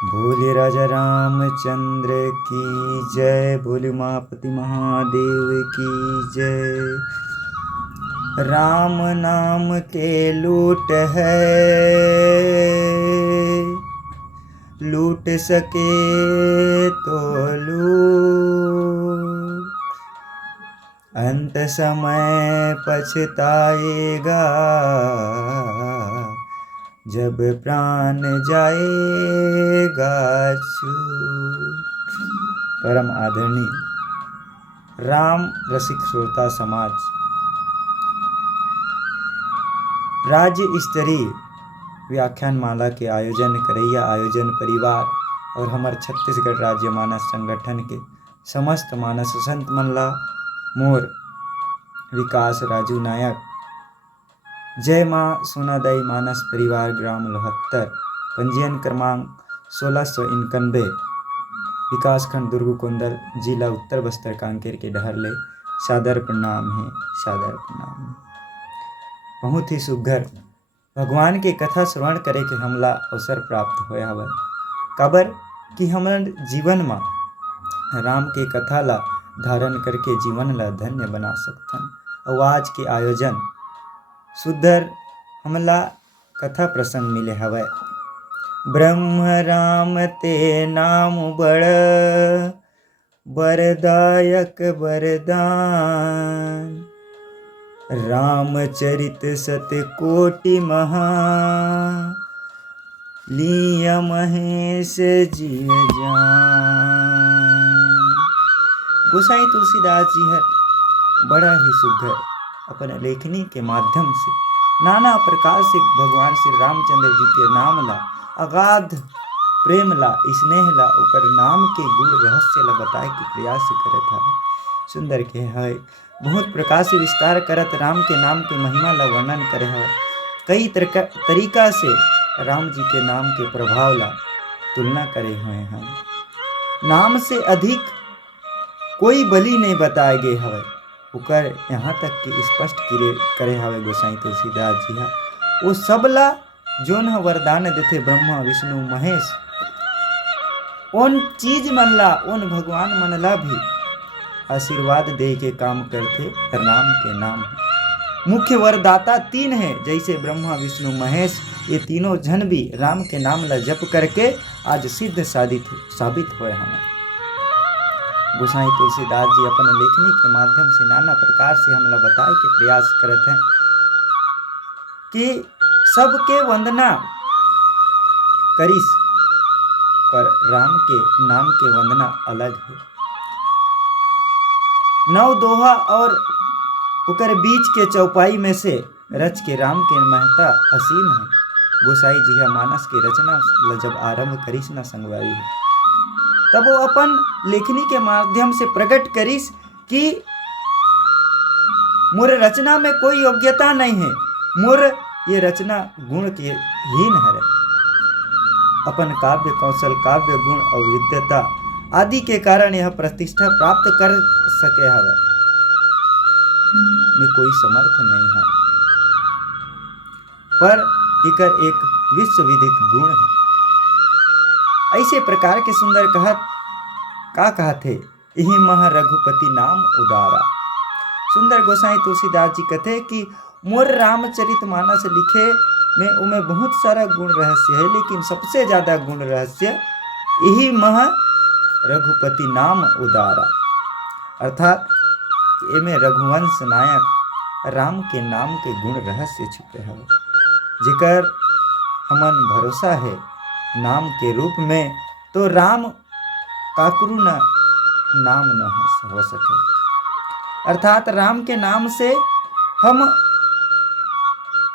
बोले राजा रामचंद्र की जय, बोले उमापति महादेव की जय। राम नाम के लूट है, लूट सके तो लूट, अंत समय पछताएगा जब प्राण जाएगा छूट। परम आदरणीय राम रसिक श्रोता समाज, राज्य स्तरीय व्याख्यान माला के आयोजन करैया आयोजन परिवार और हमार छत्तीसगढ़ राज्य मानस संगठन के समस्त मानस संत मन ला मोर विकास राजू नायक जय माँ सोनादाई मानस परिवार ग्राम लोहत्तर पंजीयन क्रमांक 1691 विकासखंड दुर्गुकोंदल जिला उत्तर बस्तर कांकेर के डहर ले सादर प्रणाम है, सादर प्रणाम है। बहुत ही सुघर भगवान के कथा श्रवण करे के हमला अवसर प्राप्त होया हवय। काबर कि हमर जीवन में राम के कथा ला धारण करके जीवन ला धन्य बना सकथन। और आज के आयोजन सुधर हमला कथा प्रसंग मिले हवय। ब्रह्म राम ते नाम बड़ बरदायक वरदान, रामचरित सत कोटि महा लिया महेश जिय जान। गोसाई तुलसीदास जी हर बड़ा ही सुघर अपन लेखनी के माध्यम से नाना प्रकार से भगवान श्री रामचंद्र जी के नाम ला अगाध प्रेम ला स्नेह ला उकर नाम के गुण रहस्य ला बताए के प्रयास करत है। सुंदर के है बहुत प्रकार से विस्तार करत राम के नाम के महिमा ला वर्णन करे है। कई तरीका से राम जी के नाम के प्रभाव ला तुलना करे हुए हैं। नाम से अधिक कोई बलि नहीं बताए गए हवे, उकर यहाँ तक कि स्पष्ट करे हवे गोसाई तुलसीदास जी हा। वो सबला जोन वरदान देते ब्रह्मा विष्णु महेश, उन चीज मन ला उन भगवान मन ला भी आशीर्वाद दे के काम करते राम के नाम। मुख्य वरदाता तीन है, जैसे ब्रह्मा विष्णु महेश, ये तीनों जन भी राम के नाम ला जप करके आज सिद्ध साबित हुए हैं। गोसाई तुलसीदास जी अपन लेखनी के माध्यम से नाना प्रकार से हमला बताए के प्रयास करते हैं कि सबके वंदना करिस, पर राम के नाम के वंदना अलग है। नौ दोहा और उकर बीच के चौपाई में से रच के राम के महत्ता असीम है। गोसाई जी मानस के रचना जब आरंभ करिस न संगवारी है, तब वो अपन लेखनी के माध्यम से प्रकट करिस कि मोर रचना में कोई योग्यता नहीं है, मोर ये रचना गुण के हीन है। अपन काव्य कौशल, काव्य गुण और विद्वता आदि के कारण यह प्रतिष्ठा प्राप्त कर सके हवे में कोई समर्थ नहीं है, पर इकर एक विश्वविदित गुण है। ऐसे प्रकार के सुंदर का कहते यही मह रघुपति नाम उदारा। सुंदर गोसाई तुलसीदास जी कहते कि मोर रामचरित मानस लिखे में उमें बहुत सारा गुण रहस्य है, लेकिन सबसे ज्यादा गुण रहस्य यही मह रघुपति नाम उदारा, अर्थात इनमें रघुवंश नायक राम के नाम के गुण रहस्य छुपे हैं, जिकर हमन भरोसा है नाम के रूप में, तो राम काकरू न नाम न हो सके। अर्थात राम के नाम से हम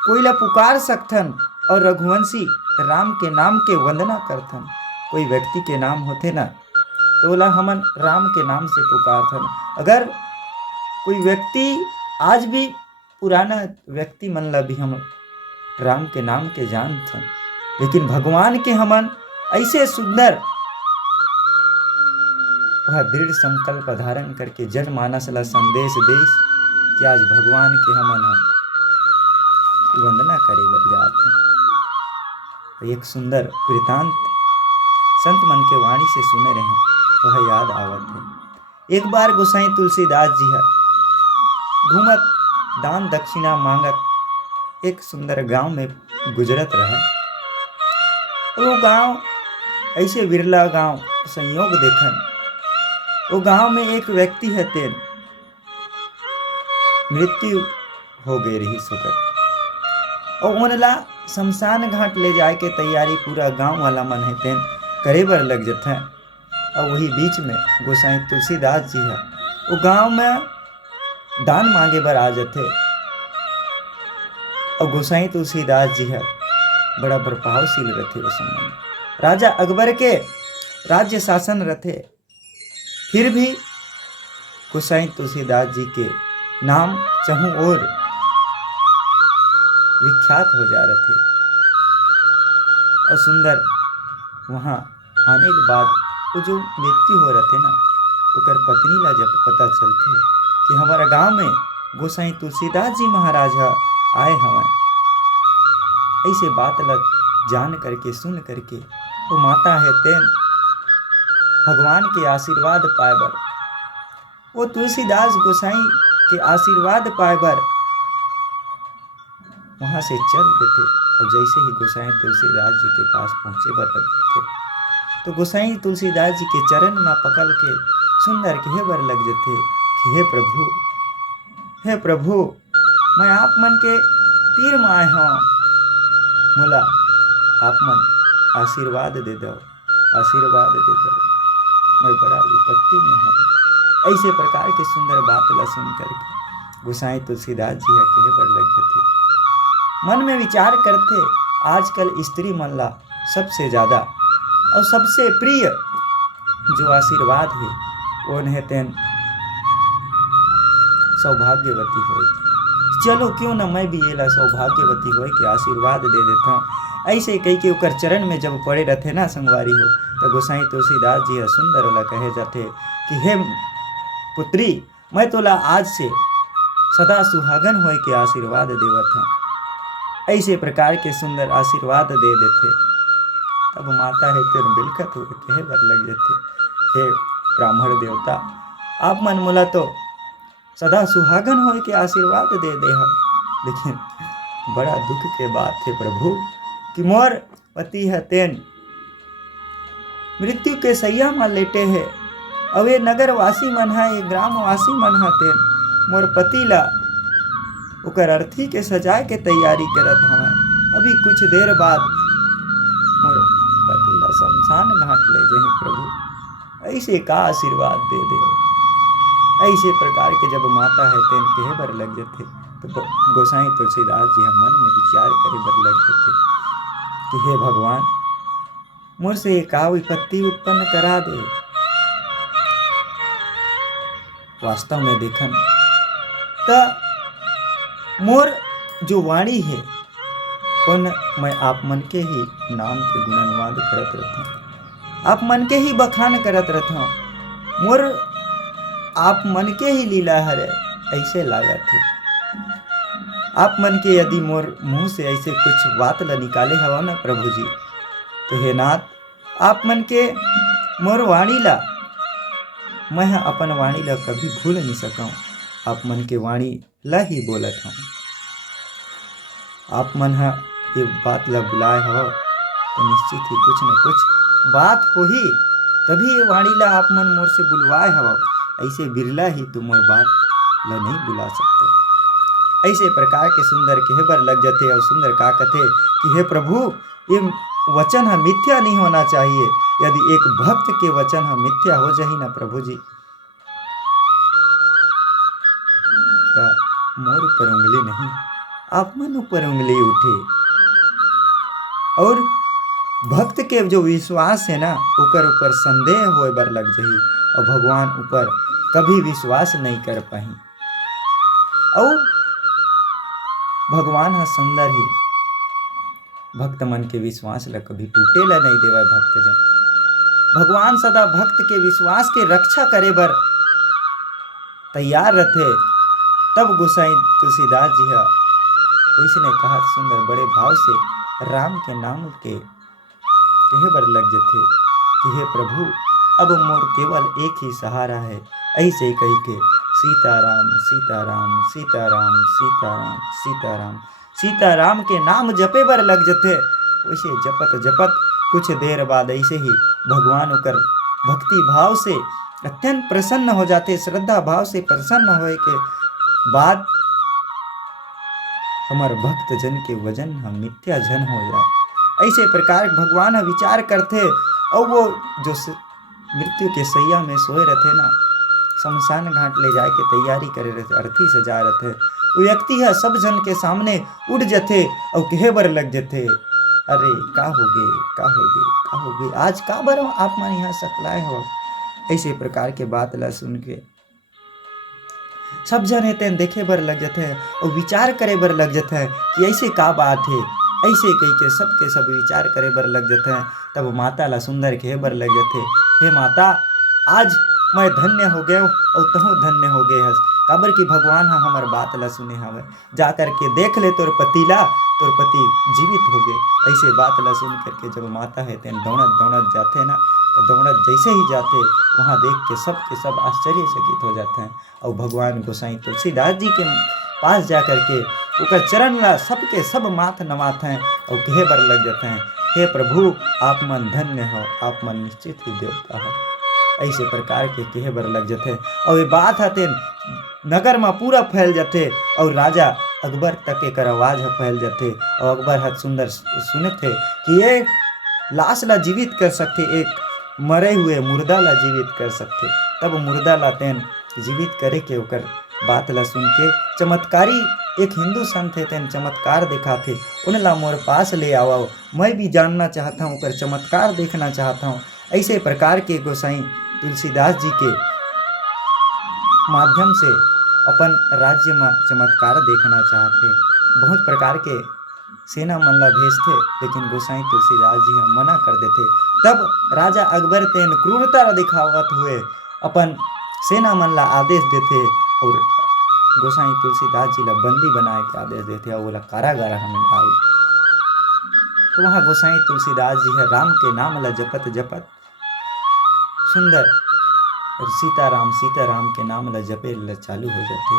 कोई ला पुकार सकथन और रघुवंशी राम के नाम के वंदना करथन। कोई व्यक्ति के नाम होते ना तो ओला हमन राम के नाम से पुकारथन। अगर कोई व्यक्ति आज भी पुराना व्यक्ति मन ला भी हम राम के नाम के जानथन, लेकिन भगवान के हमन ऐसे सुंदर वह दृढ़ संकल्प धारण करके जनमानस ला संदेश देश कि आज भगवान के हमन वंदना करे बर जात हैं। एक सुंदर वृतांत संत मन के वाणी से सुने रहे वह याद आवत है। एक बार गोसाई तुलसीदास जी है घूमत दान दक्षिणा मांगत एक सुंदर गांव में गुजरत रहा। वो गांव ऐसे बिरला गांव संयोग देखन वो गांव में एक व्यक्ति है तेन मृत्यु हो गई रही सुकर और उनला शमशान घाट ले जाए के तैयारी पूरा गांव वाला मन है तेन करे बर लग जत है। और वही बीच में गोसाई तुलसीदास जी है वो गांव में दान मांगे बर आ जाते और गोसाई तुलसीदास जी है बड़ा प्रभावशील रहते उस समय राजा अकबर के राज्य शासन रहते फिर भी गोसाई तुलसीदास जी के नाम चहु और विख्यात हो जा रहे थे। और सुंदर वहाँ आने के बाद वो जो मृत्यु हो रहे थे ना उकर पत्नी ला जब पता चलते कि हमारा गांव में गोसाई तुलसीदास जी महाराज आए हमें ऐसे बात लग जान करके सुन करके वो माता है तेन भगवान के आशीर्वाद पाए बर वो तुलसीदास गोसाई के आशीर्वाद पाए बर वहां से चल देते और जैसे ही गोसाई तुलसीदास जी के पास पहुंचे बर लग थे तो गोसाई तुलसीदास जी के चरण में पकड़ के सुंदर कहे बर लग जाते कि हे प्रभु मैं आप मन के तीर में आए हूँ मोला आप मन आशीर्वाद दे दो मैं बड़ा विपत्ति में हूँ। ऐसे प्रकार के सुंदर बात ला सुन करके गोसाई तुलसीदास जी कहे बर लग जाते मन में विचार करते आजकल स्त्री मन ला सबसे ज़्यादा और सबसे प्रिय जो आशीर्वाद है वो नहीं तेन सौभाग्यवती हो। चलो क्यों ना मैं भी ये ला सौभाग्यवती हो के आशीर्वाद दे देता हूँ। ऐसे कई के उकर चरण में जब पड़े रहते ना संगवारी हो तो गोसाई तुलसीदास जी सुंदर वाला कहे जाते कि हे पुत्री मैं तोला आज से सदा सुहागन हो के आशीर्वाद देवत हूँ। ऐसे प्रकार के सुंदर आशीर्वाद दे देते तब माता है तेन बिलखत हो कहे बर लग जाते हे ब्राह्मण देवता आप मन मोला तो सदा सुहागन हो के आशीर्वाद दे हम लेकिन बड़ा दुख के बात है प्रभु कि मोर पति है तेन मृत्यु के सैया में लेटे है अब ये नगरवासी मन है ये ग्रामवासी मन है तेन मोर पति ला उकर अर्थी के सजाए के तैयारी करत हमें अभी कुछ देर बाद मोर पति ला शमशान घाट ले जाही प्रभु ऐसे का आशीर्वाद दे दे। ऐसे प्रकार के जब माता है तेन कहे बर लग जाते तो गोसाई तुलसीदास जी मन में विचार करे बर लग जाते कि हे भगवान मोर से एक विपत्ति उत्पन्न करा दे। वास्तव में देखन तो मोर जो वाणी है उन मैं आप मन के ही नाम के गुणनवाद करत रहता आप मन के ही बखान करत रहता मोर आप मन के ही लीला हरे ऐसे लागत है। आप मन के यदि मोर मुंह से ऐसे कुछ बात ला निकाले हवा ना प्रभु जी तो हे नाथ आप मन के मोर वाणी ला मैं अपन वाणी ला कभी भूल नहीं सकूं। आप मन के वाणी ला ही बोलत हूँ। आप मन ये बात ला बुलाए हो तो निश्चित ही कुछ न कुछ बात हो ही तभी ये वाणी ला आप मन मोर से बुलवाए हवा ऐसे बिरला ही तुम मोर बात ला नहीं बुला सकते। ऐसे प्रकार के सुंदर कहे बर लग जाते और सुंदर का कहते कि हे प्रभु ये वचन मिथ्या नहीं होना चाहिए। यदि एक भक्त के वचन मिथ्या हो जाए ना प्रभु जी का मोर ऊपर उंगली नहीं आप मन ऊपर उंगली उठे। और भक्त के जो विश्वास है ना ऊपर ऊपर संदेह हो बर लग जाही और भगवान ऊपर कभी विश्वास नहीं कर पाही। और भगवान सुंदर ही भक्त मन के विश्वास ला कभी टूटे ला नहीं देवा। भक्तजन भगवान सदा भक्त के विश्वास के रक्षा करे बर तैयार रहते। तब गोसाई तुलसीदास जी उसने कहा सुंदर बड़े भाव से राम के नाम के कहे बर लग जाते कि हे प्रभु अब मोर केवल एक ही सहारा है। ऐसे कही के सीताराम सीताराम सीताराम सीताराम सीताराम सीताराम के नाम जपे बर लग जथे। वैसे जपत जपत कुछ देर बाद ऐसे ही भगवान उकर भक्ति भाव से अत्यंत प्रसन्न हो जाते। श्रद्धा भाव से प्रसन्न होए के बाद हमार भक्त जन के वजन हम मिथ्या जन हो जाए। ऐसे प्रकार भगवान विचार करते और वो जो मृत्यु के सैया में सोए रहते ना, शमशान घाट ले जाए के तैयारी करे रहते, अर्थी सजा रहते, वो व्यक्ति है सब जन के सामने उठ जाते और कहे बर लग जाते, अरे का होगे का होगे का होगे, आज का बर आप मन यहाँ सकलाए हो। ऐसे प्रकार के बात ला सुन के सब जन तेन देखे बर लग जाते हैं और विचार करे बर लग जाते हैं कि ऐसे का बात है। ऐसे कही के सब विचार करे बर लग जाते हैं। तब माता ला सुंदर कहे बर लग जाते, हे माता आज मैं धन्य हो गए और तहु धन्य हो गए हस। काबर की भगवान हाँ हमार बात ला सुने हवे, जा करके देख ले तोर पति ला, तोर पति जीवित हो गए। ऐसे बात ला सुन करके जब माता है तेन दौड़त दौड़त जाते ना, तो दौड़त जैसे ही जाते वहाँ देख के सब आश्चर्यचकित हो जाते हैं और भगवान गोसाई तुलसीदास जी के पास जा करके उकर चरण ला सबके सब माथ नवाते हैं और कहे बर लग जाते हैं, हे प्रभु आप मन धन्य हो, आप मन निश्चित ही देवता हो। ऐसे प्रकार के कहे बर लग जाते और ये बात आते नगर में पूरा फैल जाते और राजा अकबर तक एक आवाज फैल जाते और अकबर हद सुंदर सुने थे कि ये लाश ला जीवित कर सकते, एक मरे हुए मुर्दा ला जीवित कर सकते। तब मुर्दा ला तेन जीवित करे के ओकर बात ला सुन के चमत्कारी एक हिंदू संत है तेन चमत्कार दिखाते, उन ला मोर पास ले आओ, मैं भी जानना चाहता हूँ, ओकर चमत्कार देखना चाहता हूँ। ऐसे प्रकार के गोसाई तुलसीदास जी के माध्यम से अपन राज्य में चमत्कार देखना चाहते। बहुत प्रकार के सेना मन ला भेजते, लेकिन गोसाई तुलसीदास जी हम मना कर देते। तब राजा अकबर तेन क्रूरता दिखावत हुए अपन सेना मन ला आदेश देते और गोसाई तुलसीदास जी ला बंदी बनाए के आदेश देते और बोला कारागार हमें डाल। तो वहाँ गोसाई तुलसीदास जी है राम के नाम ला जपत जपत सुंदर और सीताराम सीताराम के नाम ला जपे ला चालू हो जाते।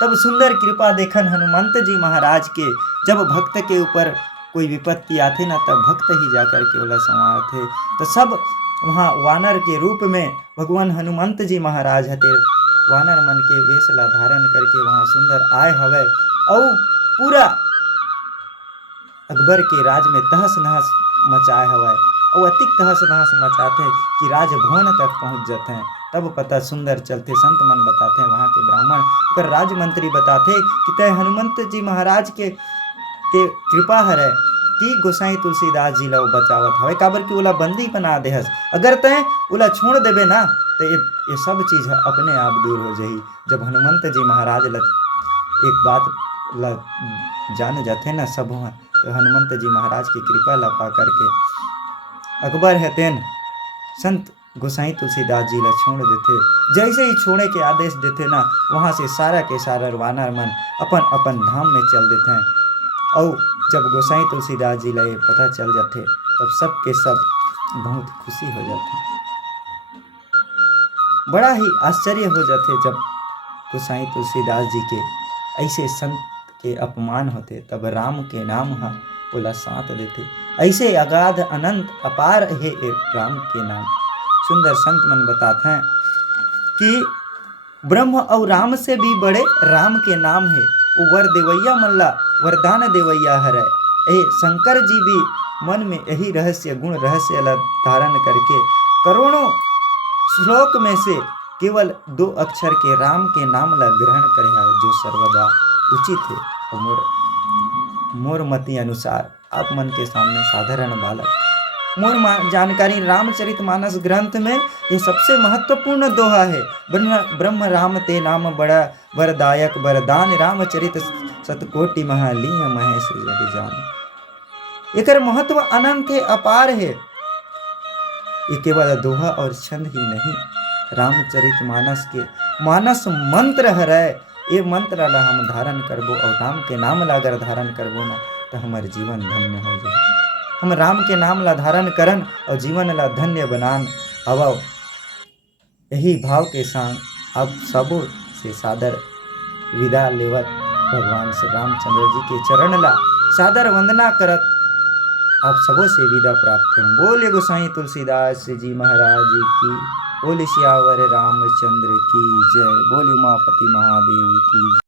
तब सुंदर कृपा देखन हनुमंत जी महाराज के, जब भक्त के ऊपर कोई विपत्ति आते ना तब भक्त ही जाकर के बोला संवार थे। तो सब वहाँ वानर के रूप में भगवान हनुमंत जी महाराज हते वानर मन के वेश ला धारण करके वहाँ सुंदर आए हवे और पूरा अकबर के राज में तहस नहस मचाए हवे और अतिक तहस नहस मचाते कि राजभवन तक पहुँच जाते हैं। तब पता सुंदर चलते संत मन बताते हैं, वहाँ के ब्राह्मण पर राज मंत्री बताते कि तय हनुमंत जी महाराज के कृपा हरे कि गोसाई तुलसीदास जी ला बचावत हवे, काबर की ओला बंदी बना देहस। अगर तय ओला छोड़ देबे ना तो ये सब चीज अपने आप दूर हो जाही। जब हनुमंत जी महाराज ला एक बात ला जान जाते ना सब वहाँ, तो हनुमंत जी महाराज की कृपा ला पा करके अकबर है तेन संत गोसाई तुलसीदास जी ला छोड़ देते। जैसे ही छोड़े के आदेश देते ना, वहाँ से सारा के सारा वानर मन अपन अपन धाम में चल देते हैं। और जब गोसाई तुलसीदास जी ला ये पता चल जाते तब सब के सब बहुत खुशी हो जाते, बड़ा ही आश्चर्य हो जाते जब गोसाई तुलसीदास जी के ऐसे संत के अपमान होते। तब राम के नाम हा बोला साथ देते, ऐसे अगाध अनंत अपार है राम के नाम। सुंदर संत मन बताते हैं कि ब्रह्म और राम से भी बड़े राम के नाम है, वो वर देवैया मल्ला वरदान देवैया हरे। शंकर जी भी मन में यही रहस्य गुण रहस्य ला धारण करके करोड़ों श्लोक में से केवल 2 अक्षर के राम के नाम ला ग्रहण करे है, जो सर्वदा उचित है। और मोर मति अनुसार आप मन के सामने साधारण बालक मोर जानकारी रामचरितमानस ग्रंथ में ये सबसे महत्वपूर्ण दोहा है। ब्रह्म राम ते नाम बड़ा वरदायक वरदान, रामचरित सतकोटि महालीय महेश जग जान। एकर महत्व अनंत है, अपार है। ये केवल दोहा और छंद ही नहीं, रामचरितमानस के मानस मंत्र हरे। ये मंत्र ला हम धारण करबो और राम के नाम ला अगर धारण करबो ना तो हमारे जीवन धन्य हो जाए। हम राम के नाम ला धारण करन और जीवन ला धन्य बनान। अब यही भाव के संग अब सबों से सादर विदा लेवत भगवान श्री रामचंद्र जी के चरण ला सादर वंदना करत आप सबों से विदा प्राप्त करें। बोले गोसाई तुलसीदास जी महाराज की, बोले सियावर रामचंद्र की जय, बोले उमापति महादेव की जय।